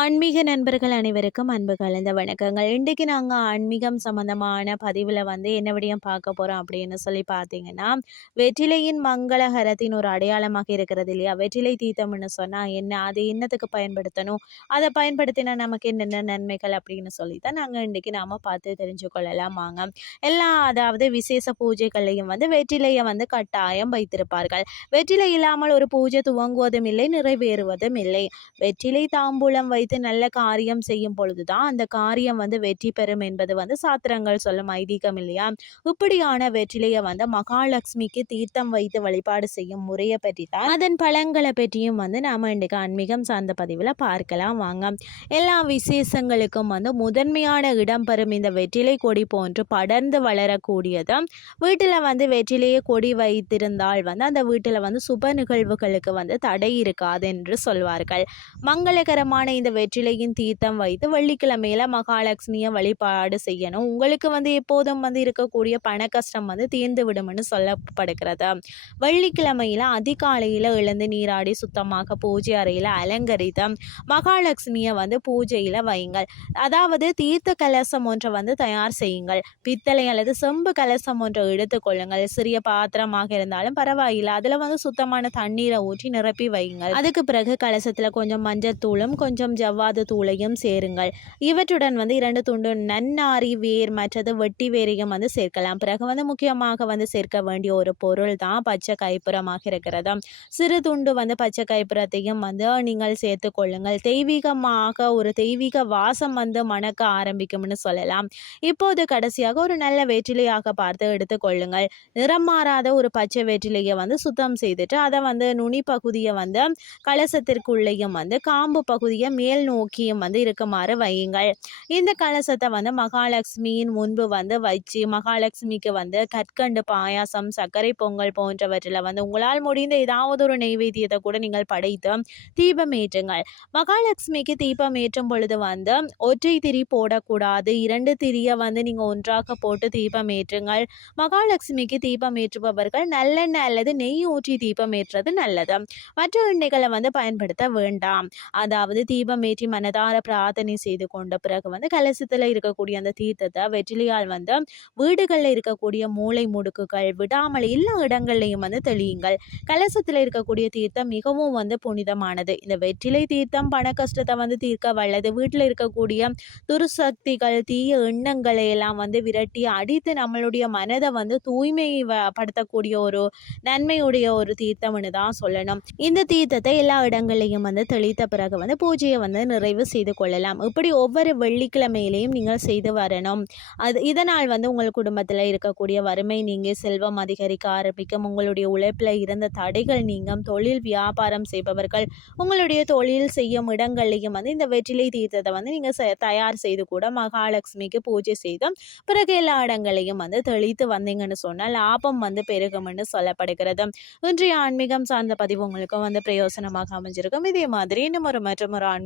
ஆன்மீக நண்பர்கள் அனைவருக்கும் அன்பு கலந்த வணக்கங்கள். இன்றைக்கு நாங்கள் ஆன்மீகம் சம்மந்தமான பதிவில் வந்து என்ன விடயம் பார்க்க போகிறோம் அப்படின்னு சொல்லி பார்த்தீங்கன்னா வெற்றிலையின் மங்களகரத்தின் ஒரு அடையாளமாக இருக்கிறது இல்லையா? வெற்றிலை தீர்த்தம்னு சொன்னால் என்ன? அது என்னத்துக்கு பயன்படுத்தணும்? அதை பயன்படுத்தினா நமக்கு என்னென்ன நன்மைகள் அப்படின்னு சொல்லி தான் நாங்கள் இன்றைக்கி நாம் பார்த்து தெரிஞ்சு கொள்ளலாம். வாங்க. எல்லா அதாவது விசேஷ பூஜைகளையும் வந்து வெற்றிலையை வந்து கட்டாயம் வைத்திருப்பார்கள். வெற்றிலை இல்லாமல் ஒரு பூஜை துவங்குவதும் இல்லை நிறைவேறுவதும் இல்லை. வெற்றிலை தாம்பூலம் வை வைத்து நல்ல காரியம் செய்யும் பொழுது தான் அந்த காரியம் வந்து வெற்றி பெறும் என்பது வந்து சாத்திரங்கள் சொல்லும் ஐதீகம் இல்லையா? இப்படியான வெற்றிலையை வந்து மகாலட்சுமிக்கு தீர்த்தம் வைத்து வழிபாடு செய்யும் முறையை பற்றி தான் அதன் பலன்களை பற்றியும் வந்து நாம் இன்றைக்கு ஆன்மீகம் சார்ந்த பதிவில் பார்க்கலாம். வாங்க. எல்லா விசேஷங்களுக்கும் வந்து முதன்மையான இடம் பெறும் இந்த வெற்றிலை கொடி போன்று படர்ந்து வளரக்கூடியது. வீட்டில் வந்து வெற்றிலையை கொடி வைத்திருந்தால் வந்து அந்த வீட்டில் வந்து சுப நிகழ்வுகளுக்கு வந்து தடை இருக்காது என்று சொல்வார்கள். மங்களகரமான இந்த வெற்றிலையின் தீர்த்தம் வைத்து வெள்ளிக்கிழமையில மகாலட்சுமியை வழிபாடு செய்யணும். உங்களுக்கு வந்து எப்போதும் வந்து இருக்கக்கூடிய பண கஷ்டம் வந்து தீர்ந்து விடும்னு சொல்லப்படுகிறது. வெள்ளிக்கிழமையில அதிகாலையில் எழுந்து நீராடி சுத்தமாக பூஜை அறையில் அலங்கரித்து மகாலட்சுமியை வந்து பூஜையில் வையுங்கள். அதாவது தீர்த்த கலசம் ஒன்றை வந்து தயார் செய்யுங்கள். பித்தளை அல்லது செம்பு கலசம் ஒன்றை எடுத்துக்கொள்ளுங்கள் சிறிய பாத்திரமாக இருந்தாலும் பரவாயில்லை. அதில் வந்து சுத்தமான தண்ணீரை ஊற்றி நிரப்பி வையுங்கள். அதுக்கு பிறகு கலசத்தில் கொஞ்சம் மஞ்சள் தூளும் கொஞ்சம் கொஞ்சம் ஜவ்வாது தூளையும் சேருங்கள். இவற்றுடன் வந்து இரண்டு துண்டு நன்னாரி வேர் மற்றது வெட்டி வேரையும் வந்து சேர்க்கலாம். பிறகு வந்து முக்கியமாக வந்து சேர்க்க வேண்டிய ஒரு பொருள் தான் பச்சை கைப்புறமாக இருக்கிறது. சிறு துண்டு வந்து பச்சை கைப்புறத்தையும் வந்து நீங்கள் சேர்த்து கொள்ளுங்கள். தெய்வீகமாக ஒரு தெய்வீக வாசம் வந்து மணக்க ஆரம்பிக்கும்னு சொல்லலாம். இப்போது கடைசியாக ஒரு நல்ல வெற்றிலையாக பார்த்து எடுத்துக்கொள்ளுங்கள் நிறம் மாறாத ஒரு பச்சை வெற்றிலையை வந்து சுத்தம் செய்துட்டு அதை வந்து நுனி பகுதியை வந்து கலசத்திற்குள்ளேயும் வந்து காம்பு பகுதியை மேல் நோக்கியும் வந்து இருக்குமாறு வையுங்கள். இந்த கலசத்தை வந்து மகாலட்சுமியின் முன்பு வந்து வச்சு மகாலட்சுமிக்கு வந்து கற்கண்டு பாயாசம் சர்க்கரை பொங்கல் போன்றவற்றில் வந்து உங்களால் முடிந்த ஏதாவது ஒரு நெய்வேத்தியத்தை கூட நீங்கள் படைத்து தீபம் ஏற்றுங்கள். மகாலட்சுமிக்கு தீபம் ஏற்றும் பொழுது வந்து ஒற்றை திரி போடக்கூடாது. இரண்டு திரியை வந்து நீங்கள் ஒன்றாக போட்டு தீபம் ஏற்றுங்கள். மகாலட்சுமிக்கு தீபம் ஏற்றுபவர்கள் நல்லெண்ணெய் அல்லது நெய் ஊற்றி தீபம் ஏற்றுறது நல்லது. மற்ற எண்ணெய்களை வந்து பயன்படுத்த வேண்டாம். அதாவது தீபம் தீபமேற்றி மனதார பிரார்த்தனை செய்து கொண்ட பிறகு வந்து கலசத்தில் இருக்கக்கூடிய அந்த தீர்த்தத்தை வெற்றிலையால் வந்து வீடுகளில் இருக்கக்கூடிய மூளை முடுக்குகள் விடாமல் எல்லா இடங்கள்லையும் வந்து தெளியுங்கள். கலசத்தில் இருக்கக்கூடிய தீர்த்தம் மிகவும் வந்து புனிதமானது. இந்த வெற்றிலை தீர்த்தம் பண கஷ்டத்தை வந்து தீர்க்க வல்லது. வீட்டில் இருக்கக்கூடிய துருசக்திகள் தீய எண்ணங்களை எல்லாம் வந்து விரட்டி அடித்து நம்மளுடைய மனதை வந்து தூய்மை படுத்தக்கூடிய ஒரு நன்மையுடைய ஒரு தீர்த்தம்னு தான் சொல்லணும். இந்த தீர்த்தத்தை எல்லா இடங்கள்லையும் வந்து தெளித்த பிறகு வந்து பூஜையை வந்து நிறைவு செய்து கொள்ளலாம். இப்படி ஒவ்வொரு வெள்ளிக்கிழமையிலையும் நீங்கள் செய்து வரணும். அது இதனால் வந்து உங்கள் குடும்பத்தில் இருக்கக்கூடிய வறுமை நீங்கள் செல்வம் அதிகரிக்க ஆரம்பிக்கும். உங்களுடைய உழைப்பில் இருந்த தடைகள் நீங்கும். தொழில் வியாபாரம் செய்பவர்கள் உங்களுடைய தொழில் செய்யும் இடங்கள்லையும் வந்து இந்த வெற்றிலை தீர்த்தத்தை வந்து நீங்கள் தயார் செய்து கூட மகாலட்சுமிக்கு பூஜை செய்தும் பிறகு எல்லா இடங்களையும் வந்து தெளித்து வந்தீங்கன்னு சொன்னால் லாபம் வந்து பெருகும்னு சொல்லப்படுகிறது. இன்றைய ஆன்மீகம் சார்ந்த பதிவு உங்களுக்கும் வந்து பிரயோசனமாக அமைஞ்சிருக்கும். இதே மாதிரி இன்னும் ஒரு மற்றும் ஒரு